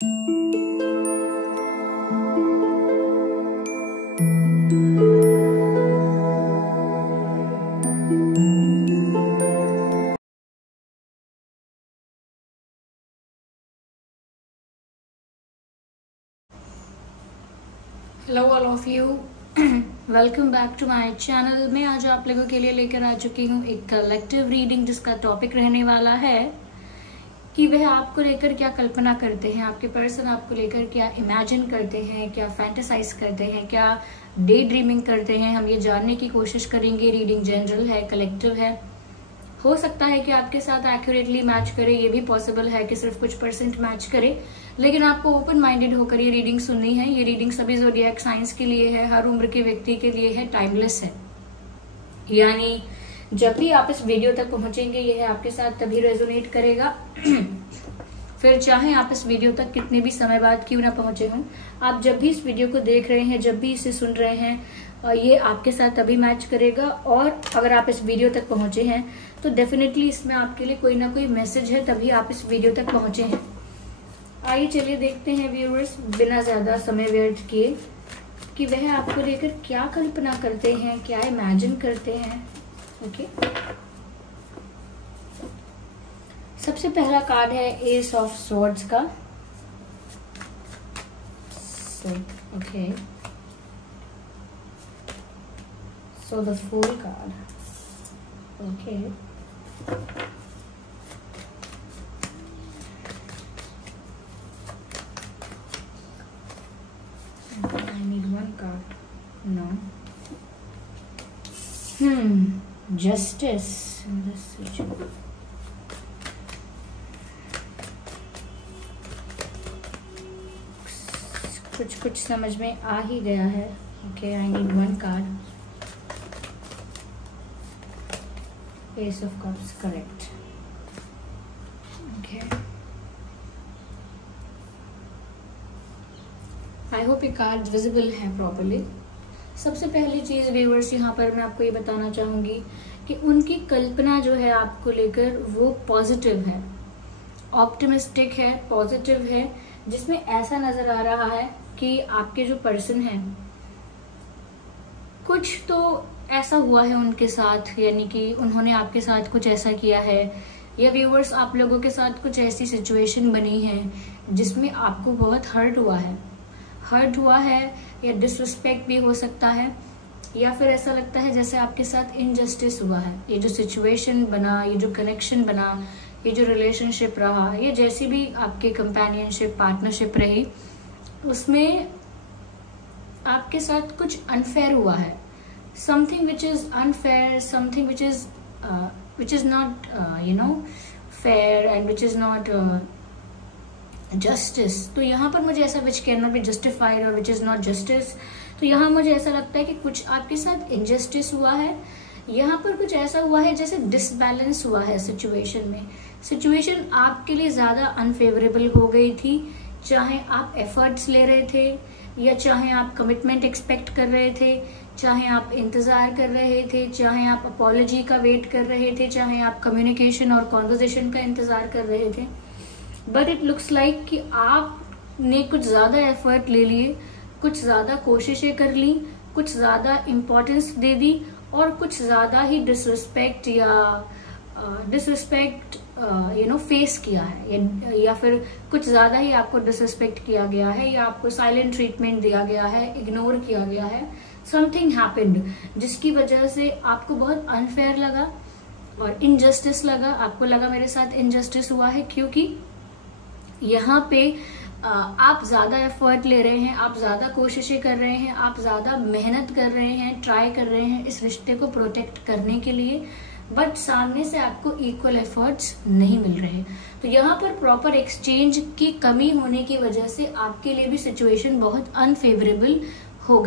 Hello all of you, welcome back to my channel. मैं आज आप लोगों के लिए लेकर आ चुकी हूँ एक कलेक्टिव रीडिंग, जिसका टॉपिक रहने वाला है कि वह आपको लेकर क्या कल्पना करते हैं, आपके पर्सन आपको लेकर क्या इमेजिन करते हैं, क्या फैंटेसाइज करते हैं, क्या डे ड्रीमिंग करते हैं। हम ये जानने की कोशिश करेंगे। रीडिंग जनरल है, कलेक्टिव है। हो सकता है कि आपके साथ एक्यूरेटली मैच करे, ये भी पॉसिबल है कि सिर्फ कुछ % मैच करे, लेकिन आपको ओपन माइंडेड होकर ये रीडिंग सुननी है। ये रीडिंग सभी ज़ोडिएक साइंस के लिए है, हर उम्र के व्यक्ति के लिए है, टाइमलेस है। यानी जब भी आप इस वीडियो तक पहुंचेंगे यह आपके साथ तभी रेजोनेट करेगा। फिर चाहे आप इस वीडियो तक कितने भी समय बाद क्यों ना पहुंचे हों, आप जब भी इस वीडियो को देख रहे हैं, जब भी इसे सुन रहे हैं, ये आपके साथ तभी मैच करेगा। और अगर आप इस वीडियो तक पहुंचे हैं तो डेफिनेटली इसमें आपके लिए कोई ना कोई मैसेज है, तभी आप इस वीडियो तक पहुंचे हैं। आइए चलिए देखते हैं व्यूअर्स, बिना ज्यादा समय व्यर्थ किए, कि वह आपको लेकर क्या कल्पना करते हैं, क्या इमेजिन करते हैं। ओके, सबसे पहला कार्ड है एस ऑफ स्वॉर्ड्स का। Okay, so the Fool card. Okay, I need one card. No. Justice in this situation. कुछ समझ में आ ही गया है। Okay, I need one card. Ace of Cups, correct. Okay. I hope ये card visible है properly. सबसे पहली चीज व्यूअर्स, यहाँ पर मैं आपको ये बताना चाहूंगी कि उनकी कल्पना जो है आपको लेकर वो पॉजिटिव है, ऑप्टिमिस्टिक है, पॉजिटिव है, जिसमें ऐसा नजर आ रहा है कि आपके जो पर्सन है, कुछ तो ऐसा हुआ है उनके साथ, यानी कि उन्होंने आपके साथ कुछ ऐसा किया है, या व्यूअर्स आप लोगों के साथ कुछ ऐसी सिचुएशन बनी है जिसमें आपको बहुत हर्ट हुआ है, या डिसरिस्पेक्ट भी हो सकता है, या फिर ऐसा लगता है जैसे आपके साथ इनजस्टिस हुआ है। ये जो सिचुएशन बना, ये जो कनेक्शन बना, ये जो रिलेशनशिप रहा, ये जैसी भी आपके कंपेनियनशिप, पार्टनरशिप रही, उसमें आपके साथ कुछ अनफेयर हुआ है। Something which is unfair, something which is not fair, and which is not justice. तो यहाँ पर मुझे ऐसा which cannot be justified और which is not justice, तो यहाँ मुझे ऐसा लगता है कि कुछ आपके साथ injustice हुआ है। यहाँ पर कुछ ऐसा हुआ है जैसे डिसबैलेंस हुआ है सिचुएशन में। सिचुएशन आपके लिए ज्यादा अनफेवरेबल हो गई थी, चाहे आप एफर्ट्स ले रहे थे, या चाहे आप कमिटमेंट एक्सपेक्ट कर रहे थे, चाहे आप इंतजार कर रहे थे, चाहे आप अपॉलॉजी का वेट कर रहे थे, चाहे आप कम्युनिकेशन और कॉन्वर्जेशन का इंतजार कर रहे थे। बट इट लुक्स लाइक कि आपने कुछ ज्यादा एफर्ट ले लिए, कुछ ज्यादा कोशिशें कर ली, कुछ ज्यादा इम्पोर्टेंस दे दी, और कुछ ज्यादा ही डिसरिस्पेक्ट फेस किया है, या फिर कुछ ज्यादा ही आपको डिसरिस्पेक्ट किया गया है, या आपको साइलेंट ट्रीटमेंट दिया गया है, इग्नोर किया गया है। समथिंग हैपेंड जिसकी वजह से आपको बहुत अनफेयर लगा और इनजस्टिस लगा। आपको लगा मेरे साथ इनजस्टिस हुआ है, क्योंकि यहाँ पे आप ज्यादा एफर्ट ले रहे हैं, आप ज्यादा कोशिशें कर रहे हैं, आप ज्यादा मेहनत कर रहे हैं, ट्राई कर रहे हैं इस रिश्ते को प्रोटेक्ट करने के लिए, बट सामने से आपको इक्वल एफर्ट्स नहीं मिल रहे। तो यहाँ पर प्रॉपर एक्सचेंज की कमी होने की वजह से आपके लिए भी सिचुएशन बहुत अनफेवरेबल हो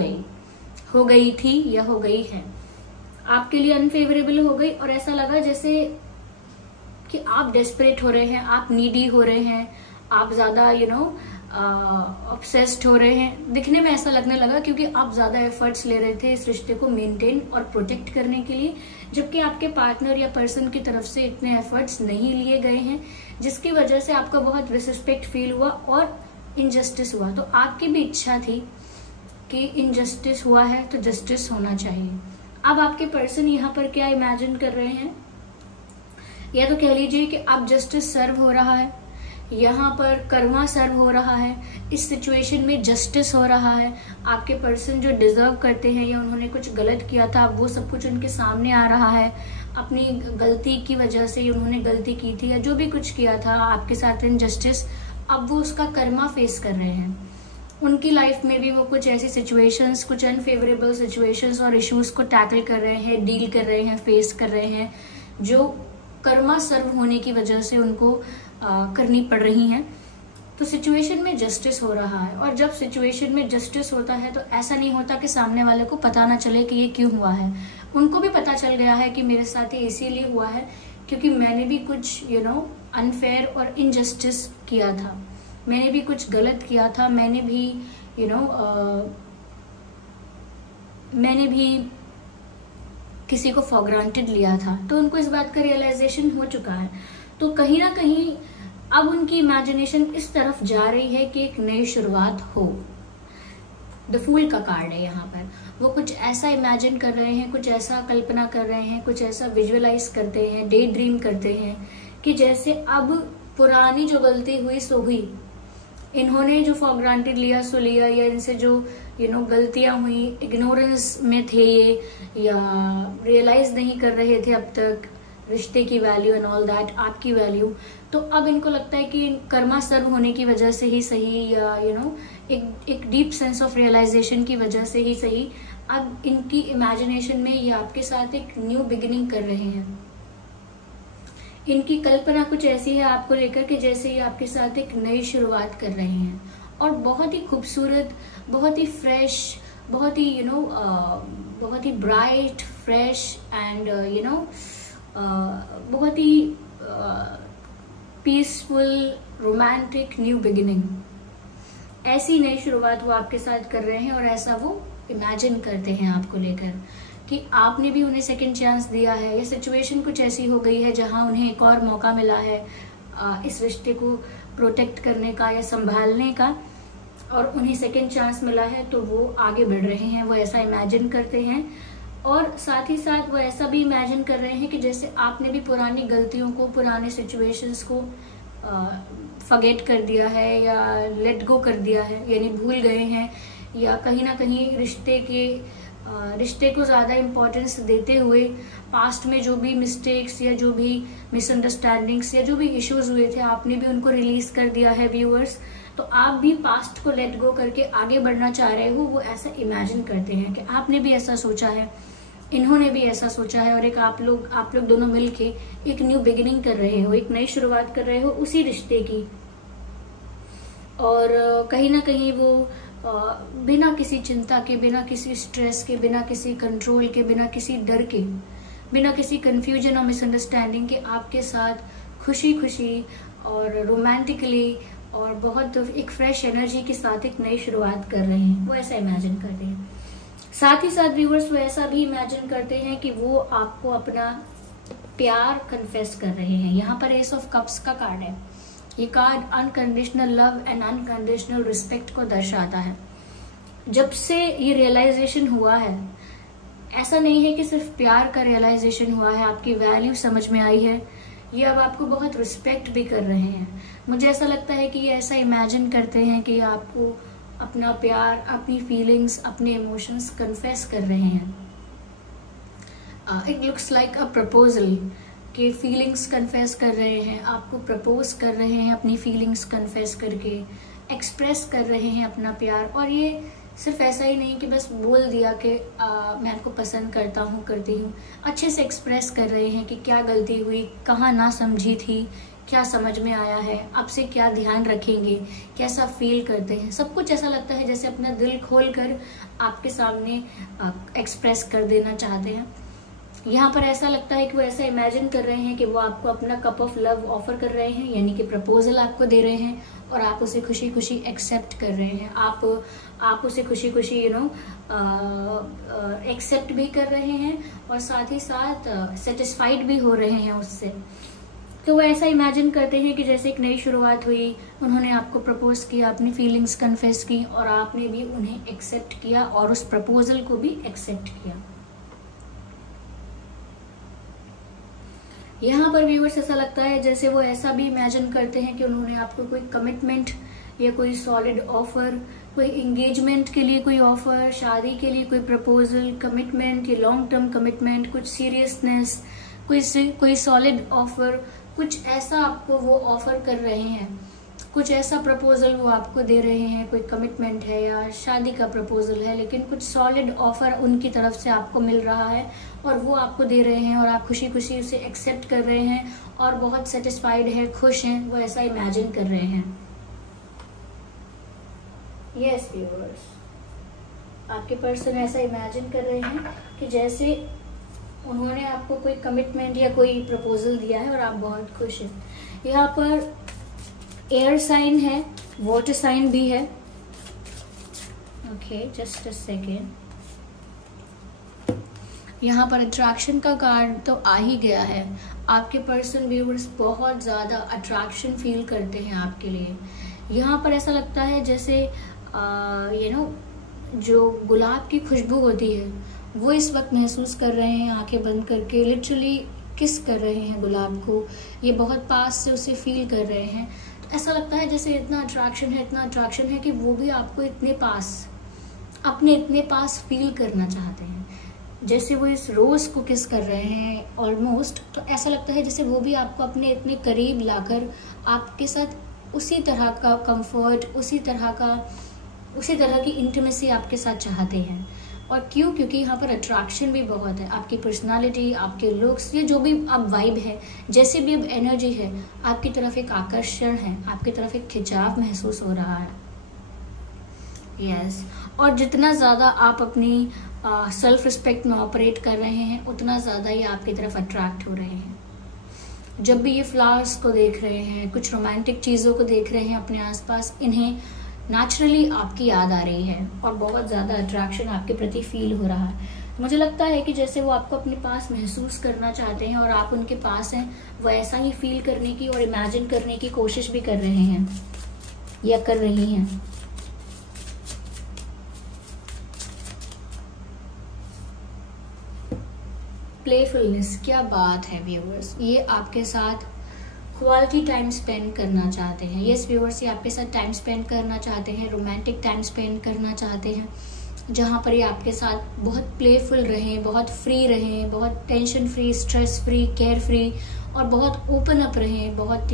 गई थी या हो गई है। आपके लिए अनफेवरेबल हो गई, और ऐसा लगा जैसे कि आप डेस्परेट हो रहे हैं, आप नीडी हो रहे हैं, आप ज्यादा ऑब्सेस्ड हो रहे हैं। दिखने में ऐसा लगने लगा क्योंकि आप ज्यादा एफर्ट्स ले रहे थे इस रिश्ते को मेंटेन और प्रोटेक्ट करने के लिए, जबकि आपके पार्टनर या पर्सन की तरफ से इतने एफर्ट्स नहीं लिए गए हैं, जिसकी वजह से आपको बहुत डिसरिस्पेक्ट फील हुआ और इनजस्टिस हुआ, तो आपकी भी इच्छा थी कि इनजस्टिस हुआ है तो जस्टिस होना चाहिए। अब आपके पर्सन यहाँ पर क्या इमेजिन कर रहे हैं, या तो कह लीजिए कि अब जस्टिस सर्व हो रहा है, यहाँ पर कर्मा सर्व हो रहा है, इस सिचुएशन में जस्टिस हो रहा है। आपके पर्सन जो डिजर्व करते हैं या उन्होंने कुछ गलत किया था, अब वो सब कुछ उनके सामने आ रहा है। अपनी गलती की वजह से उन्होंने गलती की थी या जो भी कुछ किया था आपके साथ इनजस्टिस, अब वो उसका कर्मा फेस कर रहे हैं। उनकी लाइफ में भी वो कुछ ऐसी सिचुएशंस, कुछ अनफेवरेबल सिचुएशंस और इश्यूज को टैकल कर रहे हैं, डील कर रहे हैं, फेस कर रहे हैं, जो कर्मा सर्व होने की वजह से उनको करनी पड़ रही हैं। तो सिचुएशन में जस्टिस हो रहा है, और जब सिचुएशन में जस्टिस होता है तो ऐसा नहीं होता कि सामने वाले को पता ना चले कि ये क्यों हुआ है। उनको भी पता चल गया है कि मेरे साथ ये इसीलिए हुआ है क्योंकि मैंने भी कुछ अनफेयर और इनजस्टिस किया था, मैंने भी कुछ गलत किया था, मैंने भी किसी को फॉर ग्रांटेड लिया था। तो उनको इस बात का रियलाइजेशन हो चुका है। तो कहीं ना कहीं अब उनकी इमेजिनेशन इस तरफ जा रही है कि एक नई शुरुआत हो। द फूल का कार्ड है यहाँ पर। वो कुछ ऐसा इमेजिन कर रहे हैं, कुछ ऐसा कल्पना कर रहे हैं, कुछ ऐसा विजुअलाइज करते हैं, डे ड्रीम करते हैं कि जैसे अब पुरानी जो गलती हुई सो हुई, इन्होंने जो फॉर ग्रांटेड लिया सो लिया, या इनसे जो गलतियां हुई, इग्नोरेंस में थे ये, या रियलाइज नहीं कर रहे थे अब तक रिश्ते की वैल्यू एंड ऑल दैट, आपकी वैल्यू। तो अब इनको लगता है कि कर्मा सर्व होने की वजह से ही सही, या एक डीप सेंस ऑफ रियलाइजेशन की वजह से ही सही, अब इनकी इमेजिनेशन में ये आपके साथ एक न्यू बिगिनिंग कर रहे हैं। इनकी कल्पना कुछ ऐसी है आपको लेकर के जैसे ये आपके साथ एक नई शुरुआत कर रहे हैं, और बहुत ही खूबसूरत, बहुत ही फ्रेश, बहुत ही बहुत ही ब्राइट, फ्रेश एंड बहुत ही पीसफुल, रोमांटिक न्यू बिगिनिंग, ऐसी नई शुरुआत वो आपके साथ कर रहे हैं। और ऐसा वो इमेजिन करते हैं आपको लेकर कि आपने भी उन्हें सेकंड चांस दिया है, या सिचुएशन कुछ ऐसी हो गई है जहां उन्हें एक और मौका मिला है इस रिश्ते को प्रोटेक्ट करने का या संभालने का, और उन्हें सेकंड चांस मिला है तो वो आगे बढ़ रहे हैं। वो ऐसा इमेजिन करते हैं, और साथ ही साथ वो ऐसा भी इमेजिन कर रहे हैं कि जैसे आपने भी पुरानी गलतियों को, पुराने सिचुएशंस को फॉरगेट कर दिया है या लेट गो कर दिया है, यानी भूल गए हैं, या कहीं ना कहीं रिश्ते को ज़्यादा इम्पोर्टेंस देते हुए पास्ट में जो भी मिस्टेक्स या जो भी मिसअंडरस्टैंडिंग्स या जो भी इश्यूज हुए थे, आपने भी उनको रिलीज कर दिया है व्यूअर्स। तो आप भी पास्ट को लेट गो करके आगे बढ़ना चाह रहे हो, वो ऐसा इमेजिन करते हैं कि आपने भी ऐसा सोचा है, इन्होंने भी ऐसा सोचा है, और एक आप लोग दोनों मिलके एक न्यू बिगिनिंग कर रहे हो, एक नई शुरुआत कर रहे हो उसी रिश्ते की। और कहीं ना कहीं वो बिना किसी चिंता के, बिना किसी स्ट्रेस के, बिना किसी कंट्रोल के, बिना किसी डर के, बिना किसी कंफ्यूजन और मिसअंडरस्टैंडिंग के आपके साथ खुशी खुशी और रोमांटिकली और बहुत एक फ्रेश एनर्जी के साथ एक नई शुरुआत कर रहे हैं। वो ऐसा इमेजिन करते हैं। साथ ही साथ व्यूअर्स वो ऐसा भी इमेजिन करते हैं कि वो आपको अपना प्यार कन्फेस कर रहे हैं। यहाँ पर एस ऑफ कप्स का कार्ड है। ये card unconditional love and unconditional respect को दर्शाता है। जब से ये रियलाइजेशन हुआ है, ऐसा नहीं है कि सिर्फ प्यार का रियलाइजेशन हुआ है, आपकी वैल्यू समझ में आई है, ये अब आपको बहुत रिस्पेक्ट भी कर रहे हैं। मुझे ऐसा लगता है कि ये ऐसा इमेजिन करते हैं कि आपको अपना प्यार, अपनी फीलिंग्स, अपने इमोशंस कन्फेस कर रहे हैं। It looks like a proposal कि फीलिंग्स कन्फेस कर रहे हैं, आपको प्रपोज कर रहे हैं अपनी फीलिंग्स कन्फेस करके, एक्सप्रेस कर रहे हैं अपना प्यार। और ये सिर्फ ऐसा ही नहीं कि बस बोल दिया कि मैं आपको पसंद करता हूँ, करती हूँ। अच्छे से एक्सप्रेस कर रहे हैं कि क्या गलती हुई, कहाँ ना समझी थी, क्या समझ में आया है, आपसे क्या ध्यान रखेंगे, कैसा फील करते हैं। सब कुछ ऐसा लगता है जैसे अपना दिल खोल कर आपके सामने एक्सप्रेस कर देना चाहते हैं। यहाँ पर ऐसा लगता है कि वो ऐसा इमेजिन कर रहे हैं कि वो आपको अपना कप ऑफ लव ऑफर कर रहे हैं, यानी कि प्रपोजल आपको दे रहे हैं, और आप उसे खुशी खुशी एक्सेप्ट कर रहे हैं। आप उसे खुशी खुशी एक्सेप्ट भी कर रहे हैं, और साथ ही साथ सेटिस्फाइड भी हो रहे हैं उससे। तो वो ऐसा इमेजिन करते हैं कि जैसे एक नई शुरुआत हुई, उन्होंने आपको प्रपोज किया, अपनी फीलिंग्स कन्फेस की और आपने भी उन्हें एक्सेप्ट किया और उस प्रपोजल को भी एक्सेप्ट किया। यहाँ पर व्यूअर्स ऐसा लगता है जैसे वो ऐसा भी इमेजिन करते हैं कि उन्होंने आपको कोई कमिटमेंट या कोई सॉलिड ऑफर, कोई एंगेजमेंट के लिए कोई ऑफर, शादी के लिए कोई प्रपोजल, कमिटमेंट या लॉन्ग टर्म कमिटमेंट, कुछ सीरियसनेस, कोई सॉलिड ऑफर, कुछ ऐसा आपको वो ऑफर कर रहे हैं, कुछ ऐसा प्रपोजल वो आपको दे रहे हैं, कोई कमिटमेंट है या शादी का प्रपोजल है, लेकिन कुछ सॉलिड ऑफर उनकी तरफ से आपको मिल रहा है और वो आपको दे रहे हैं और आप खुशी खुशी उसे एक्सेप्ट कर रहे हैं और बहुत सेटिस्फाइड है, खुश हैं, वो ऐसा इमेजिन कर रहे हैं। यस व्यूअर्स, आपके पर्सन ऐसा इमेजिन कर रहे हैं कि जैसे उन्होंने आपको कोई कमिटमेंट या कोई प्रपोजल दिया है और आप बहुत खुश हैं। यहाँ पर एयर साइन है, वाटर साइन भी है। Okay, just a second. यहाँ पर अट्रैक्शन का कार्ड तो आ ही गया है। आपके पर्सन व्यूअर्स बहुत ज़्यादा अट्रैक्शन फील करते हैं आपके लिए। यहाँ पर ऐसा लगता है जैसे जो गुलाब की खुशबू होती है वो इस वक्त महसूस कर रहे हैं, आंखें बंद करके लिटरली किस कर रहे हैं गुलाब को, ये बहुत पास से उसे फील कर रहे हैं। तो ऐसा लगता है जैसे इतना अट्रैक्शन है कि वो भी आपको अपने इतने पास फील करना चाहते हैं। जैसे वो इस रोज को किस कर रहे हैं ऑलमोस्ट, तो ऐसा लगता है जैसे वो भी आपको अपने इतने करीब लाकर आपके साथ उसी तरह का कंफर्ट, उसी तरह की इंटीमेसी आपके साथ चाहते हैं। और क्यों? क्योंकि यहाँ पर अट्रैक्शन भी बहुत है। आपकी पर्सनालिटी, आपके लुक्स, ये जो भी आप वाइब है, जैसे भी अब एनर्जी है, आपकी तरफ एक आकर्षण है, आपकी तरफ एक खिंचाव महसूस हो रहा है। यस, और जितना ज़्यादा आप अपनी सेल्फ रिस्पेक्ट में ऑपरेट कर रहे हैं, उतना ज़्यादा ये आपकी तरफ अट्रैक्ट हो रहे हैं। जब भी ये फ्लावर्स को देख रहे हैं, कुछ रोमांटिक चीज़ों को देख रहे हैं अपने आसपास, इन्हें नेचुरली आपकी याद आ रही है और बहुत ज़्यादा अट्रैक्शन आपके प्रति फील हो रहा है। मुझे लगता है कि जैसे वो आपको अपने पास महसूस करना चाहते हैं और आप उनके पास हैं, वो ऐसा ही फील करने की और इमेजिन करने की कोशिश भी कर रहे हैं या कर रही हैं। प्लेफुलनेस, क्या बात है व्यूअर्स, ये आपके साथ क्वालिटी टाइम स्पेंड करना चाहते हैं। यस व्यूअर्स, ये आपके साथ टाइम स्पेंड करना चाहते हैं, रोमांटिक टाइम स्पेंड करना चाहते हैं, जहाँ पर ये आपके साथ बहुत प्लेफुल रहें, बहुत फ्री रहें, बहुत tension free, stress free, care free और बहुत ओपन अप रहें, बहुत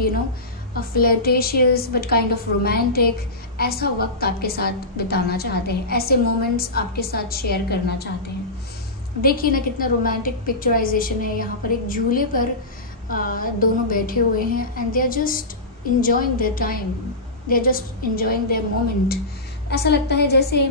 flirtatious but kind of romantic. ऐसा वक्त आपके साथ बिताना चाहते हैं, ऐसे मोमेंट्स आपके साथ शेयर करना चाहते हैं। देखिए ना कितना रोमांटिक पिक्चराइजेशन है। यहाँ पर एक झूले पर दोनों बैठे हुए हैं and they are just enjoying their time, they are just enjoying their moment. ऐसा लगता है जैसे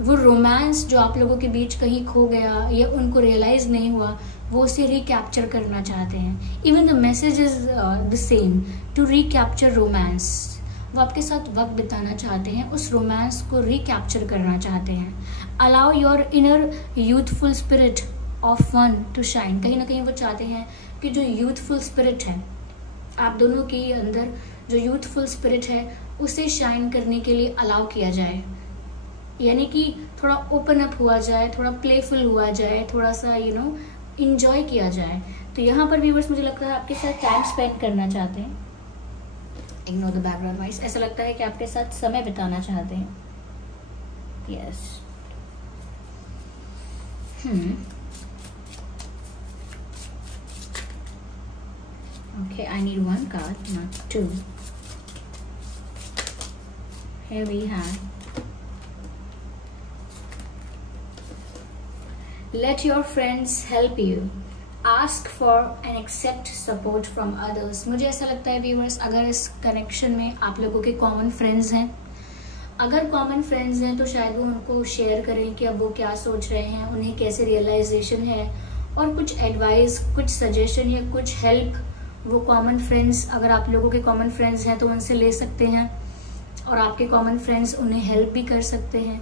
वो रोमांस जो आप लोगों के बीच कहीं खो गया या उनको रियलाइज नहीं हुआ, वो उसे रिकैप्चर करना चाहते हैं। Even the message is the same, to recapture romance. वो आपके साथ वक्त बिताना चाहते हैं, उस रोमांस को रिकैप्चर करना चाहते हैं। Allow your inner youthful spirit of fun to shine. कहीं ना कहीं वो चाहते हैं कि जो यूथफुल स्पिरिट है आप दोनों के अंदर, जो यूथफुल स्पिरिट है उसे शाइन करने के लिए अलाउ किया जाए, यानी कि थोड़ा ओपन अप हुआ जाए, थोड़ा प्लेफुल हुआ जाए, थोड़ा सा इंजॉय किया जाए। तो यहाँ पर व्यूअर्स मुझे लगता है आपके साथ टाइम स्पेंड करना चाहते हैं। Ignore the background noise. ऐसा लगता है कि आपके साथ समय बिताना चाहते हैं। Yes. Okay, I need one card, not two. Here we have, let your friends help you, ask for and accept support from others. मुझे ऐसा लगता है व्यूअर्स, अगर इस कनेक्शन में आप लोगों के कॉमन फ्रेंड्स हैं, अगर कॉमन फ्रेंड्स हैं तो शायद वो उनको शेयर करें कि अब वो क्या सोच रहे हैं, उन्हें कैसे रियलाइजेशन है, और कुछ एडवाइस, कुछ सजेशन या कुछ हेल्प वो कॉमन फ्रेंड्स, अगर आप लोगों के कॉमन फ्रेंड्स हैं तो उनसे ले सकते हैं और आपके कॉमन फ्रेंड्स उन्हें हेल्प भी कर सकते हैं।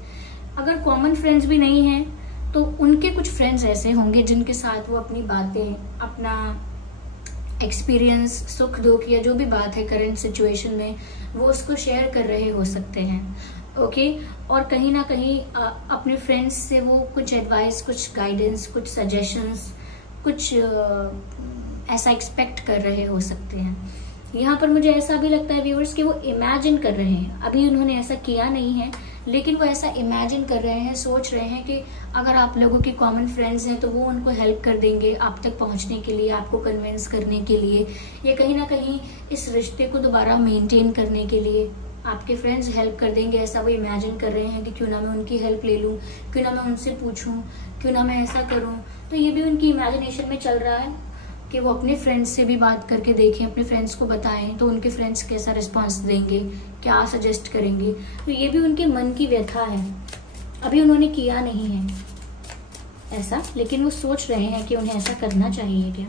अगर कॉमन फ्रेंड्स भी नहीं हैं तो उनके कुछ फ्रेंड्स ऐसे होंगे जिनके साथ वो अपनी बातें, अपना एक्सपीरियंस, सुख दुख या जो भी बात है करंट सिचुएशन में, वो उसको शेयर कर रहे हो सकते हैं। ओके और कहीं ना कहीं अपने फ्रेंड्स से वो कुछ एडवाइस, कुछ गाइडेंस, कुछ सजेशंस, कुछ ऐसा एक्सपेक्ट कर रहे हो सकते हैं। यहाँ पर मुझे ऐसा भी लगता है व्यूअर्स कि वो इमेजिन कर रहे हैं, अभी उन्होंने ऐसा किया नहीं है लेकिन वो ऐसा इमेजिन कर रहे हैं, सोच रहे हैं कि अगर आप लोगों के कॉमन फ्रेंड्स हैं तो वो उनको हेल्प कर देंगे आप तक पहुंचने के लिए, आपको कन्विंस करने के लिए, या कहीं ना कहीं इस रिश्ते को दोबारा मेंटेन करने के लिए आपके फ्रेंड्स हेल्प कर देंगे। ऐसा वो इमेजिन कर रहे हैं कि क्यों ना मैं उनकी हेल्प ले लूं, क्यों ना मैं उनसे पूछूं, क्यों ना मैं ऐसा करूं। तो ये भी उनकी इमेजिनेशन में चल रहा है कि वो अपने फ्रेंड्स से भी बात करके देखें, अपने फ्रेंड्स को बताएं तो उनके फ्रेंड्स कैसा रिस्पॉन्स देंगे, क्या सजेस्ट करेंगे। तो ये भी उनके मन की व्यथा है, अभी उन्होंने किया नहीं है ऐसा, लेकिन वो सोच रहे हैं कि उन्हें ऐसा करना चाहिए क्या।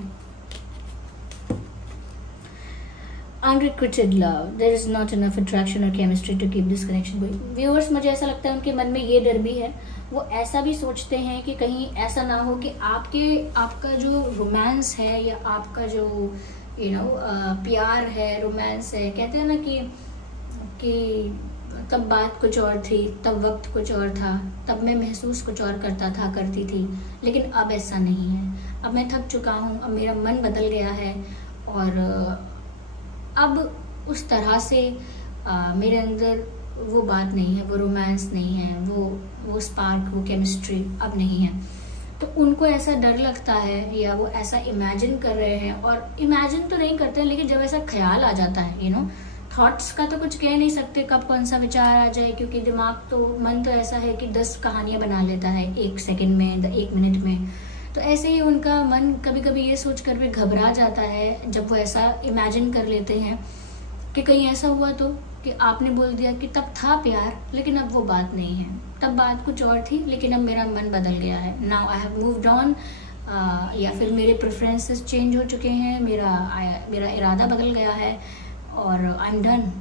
Unrequited love, there is not enough attraction or chemistry to keep this connection going. Viewers, मुझे ऐसा लगता है उनके मन में ये डर भी है, वो ऐसा भी सोचते हैं कि कहीं ऐसा ना हो कि आपका जो रोमांस है या आपका जो प्यार है, रोमांस है, कहते हैं ना कि तब बात कुछ और थी, तब वक्त कुछ और था, तब मैं महसूस कुछ और करती थी, लेकिन अब ऐसा नहीं है। अब मैं थक चुका हूँ, अब मेरा मन बदल गया है और अब उस तरह से मेरे अंदर वो बात नहीं है, वो रोमांस नहीं है, वो स्पार्क, वो केमिस्ट्री अब नहीं है। तो उनको ऐसा डर लगता है या वो ऐसा इमेजिन कर रहे हैं, और इमेजिन तो नहीं करते हैं लेकिन जब ऐसा ख्याल आ जाता है, थॉट्स का तो कुछ कह नहीं सकते कब कौन सा विचार आ जाए, क्योंकि मन तो ऐसा है कि 10 कहानियां बना लेता है 1 सेकंड में, 1 मिनट में। तो ऐसे ही उनका मन कभी कभी ये सोच कर भी घबरा जाता है जब वो ऐसा इमेजिन कर लेते हैं कि कहीं ऐसा हुआ तो कि आपने बोल दिया कि तब था प्यार लेकिन अब वो बात नहीं है, तब बात कुछ और थी लेकिन अब मेरा मन बदल गया है, now I have moved on, या फिर मेरे प्रेफरेंसेस चेंज हो चुके हैं, मेरा इरादा बदल गया है और आई एम डन।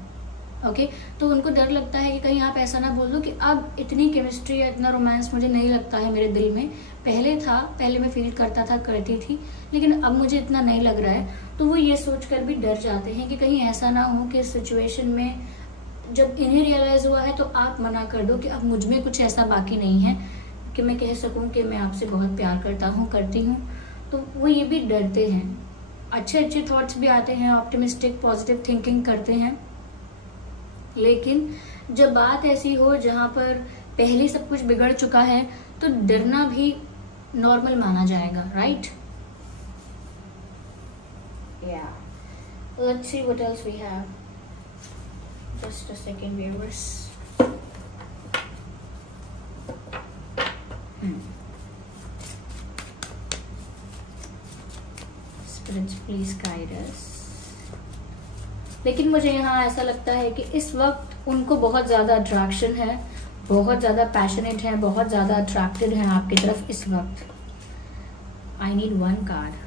ओके तो उनको डर लगता है कि कहीं आप ऐसा ना बोल दो कि अब इतनी केमिस्ट्री या इतना रोमांस मुझे नहीं लगता है मेरे दिल में, पहले मैं फील करती थी लेकिन अब मुझे इतना नहीं लग रहा है। तो वो ये सोचकर भी डर जाते हैं कि कहीं ऐसा ना हो कि सिचुएशन में जब इन्हें रियलाइज हुआ है तो आप मना कर दो कि अब मुझ में कुछ ऐसा बाकी नहीं है कि मैं कह सकूं कि मैं आपसे बहुत प्यार करती हूँ। तो वो ये भी डरते हैं, अच्छे थॉट्स भी आते हैं, ऑप्टिमिस्टिक पॉजिटिव थिंकिंग करते हैं, लेकिन जब बात ऐसी हो जहां पर पहले सब कुछ बिगड़ चुका है तो डरना भी नॉर्मल माना जाएगा, right? Let's see what else we have. Just a second, viewers. Spirits, please guide us. लेकिन मुझे यहाँ ऐसा लगता है कि इस वक्त उनको बहुत ज़्यादा अट्रैक्शन है, बहुत ज़्यादा पैशनेट है, बहुत ज़्यादा अट्रैक्टेड है आपकी तरफ इस वक्त। I need 1 card.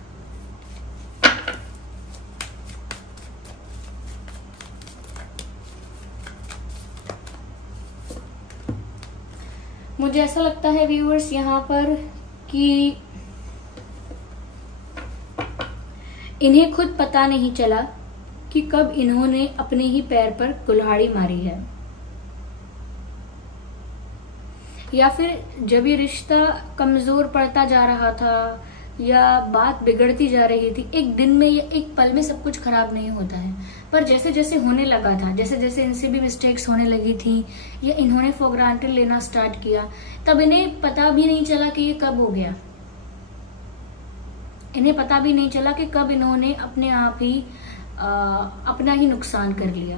मुझे ऐसा लगता है व्यूअर्स यहाँ पर कि इन्हें खुद पता नहीं चला कि कब इन्होंने अपने ही पैर पर कुल्हाड़ी मारी है, या फिर जब ये रिश्ता कमजोर पड़ता जा रहा था या बात बिगड़ती जा रही थी, एक दिन में या एक पल में सब कुछ खराब नहीं होता है, पर जैसे जैसे होने लगा था, जैसे जैसे इनसे भी मिस्टेक्स होने लगी थी या इन्होंने फॉर ग्रांटेड लेना स्टार्ट किया, तब इन्हें पता भी नहीं चला कि ये कब हो गया। इन्हें पता भी नहीं चला कि कब इन्होंने अपने आप ही अपना ही नुकसान कर लिया।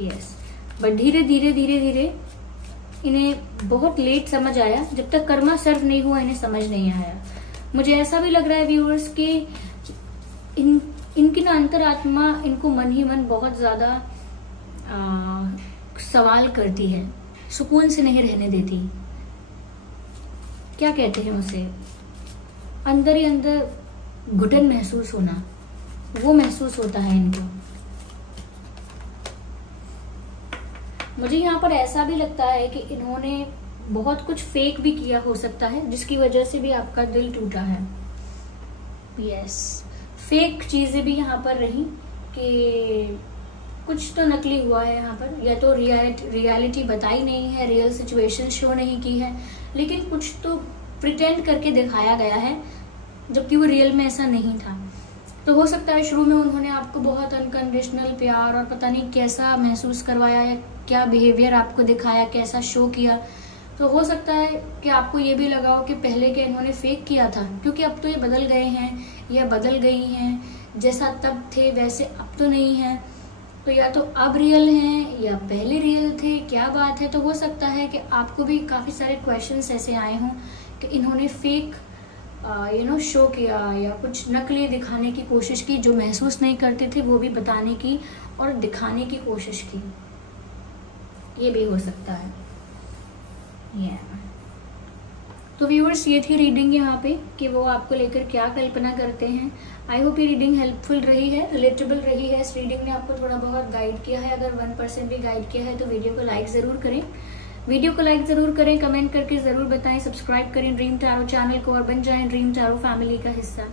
यस, बट धीरे धीरे इन्हें बहुत लेट समझ आया, जब तक कर्मा सर्व नहीं हुआ इन्हें समझ नहीं आया। मुझे ऐसा भी लग रहा है व्यूअर्स कि इनकी ना अंतरात्मा इनको मन ही मन बहुत ज्यादा सवाल करती है, सुकून से नहीं रहने देती। क्या कहते हैं उसे, अंदर ही अंदर घुटन महसूस होना, वो महसूस होता है इनको। मुझे यहाँ पर ऐसा भी लगता है कि इन्होंने बहुत कुछ फेक भी किया हो सकता है, जिसकी वजह से भी आपका दिल टूटा है। यस, फेक चीजें भी यहाँ पर रही कि कुछ तो नकली हुआ है यहाँ पर, या तो रियलिटी बताई नहीं है, रियल सिचुएशन शो नहीं की है, लेकिन कुछ तो प्रिटेंड करके दिखाया गया है जबकि वो रियल में ऐसा नहीं था। तो हो सकता है शुरू में उन्होंने आपको बहुत अनकंडीशनल प्यार और पता नहीं कैसा महसूस करवाया है, क्या बिहेवियर आपको दिखाया, कैसा शो किया। तो हो सकता है कि आपको ये भी लगा हो कि पहले के इन्होंने फेक किया था, क्योंकि अब तो ये बदल गए हैं या बदल गई हैं, जैसा तब थे वैसे अब तो नहीं है। तो या तो अब रियल हैं या पहले रियल थे, क्या बात है। तो हो सकता है कि आपको भी काफ़ी सारे क्वेश्चंस ऐसे आए हों कि इन्होंने फेक शो किया या कुछ नकली दिखाने की कोशिश की, जो महसूस नहीं करते थे वो भी बताने की और दिखाने की कोशिश की। ये भी हो सकता है। तो व्यूअर्स, ये थी रीडिंग यहाँ पे कि वो आपको लेकर क्या कल्पना करते हैं। आई होप ये रीडिंग हेल्पफुल रही है, रिलेटेबल रही है। इस रीडिंग ने आपको थोड़ा बहुत गाइड किया है। अगर 1% भी गाइड किया है तो वीडियो को लाइक ज़रूर करें, कमेंट करके ज़रूर बताएं, सब्सक्राइब करें ड्रीम टैरो चैनल को और बन जाएं ड्रीम टैरो फैमिली का हिस्सा।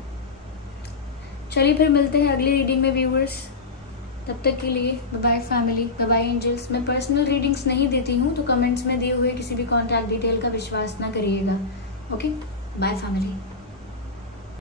चलिए फिर मिलते हैं अगली रीडिंग में व्यूअर्स। तब तक के लिए bye bye family, bye bye angels. मैं पर्सनल रीडिंग्स नहीं देती हूँ, तो कमेंट्स में दिए हुए किसी भी कॉन्टैक्ट डिटेल का विश्वास ना करिएगा। Okay, bye family.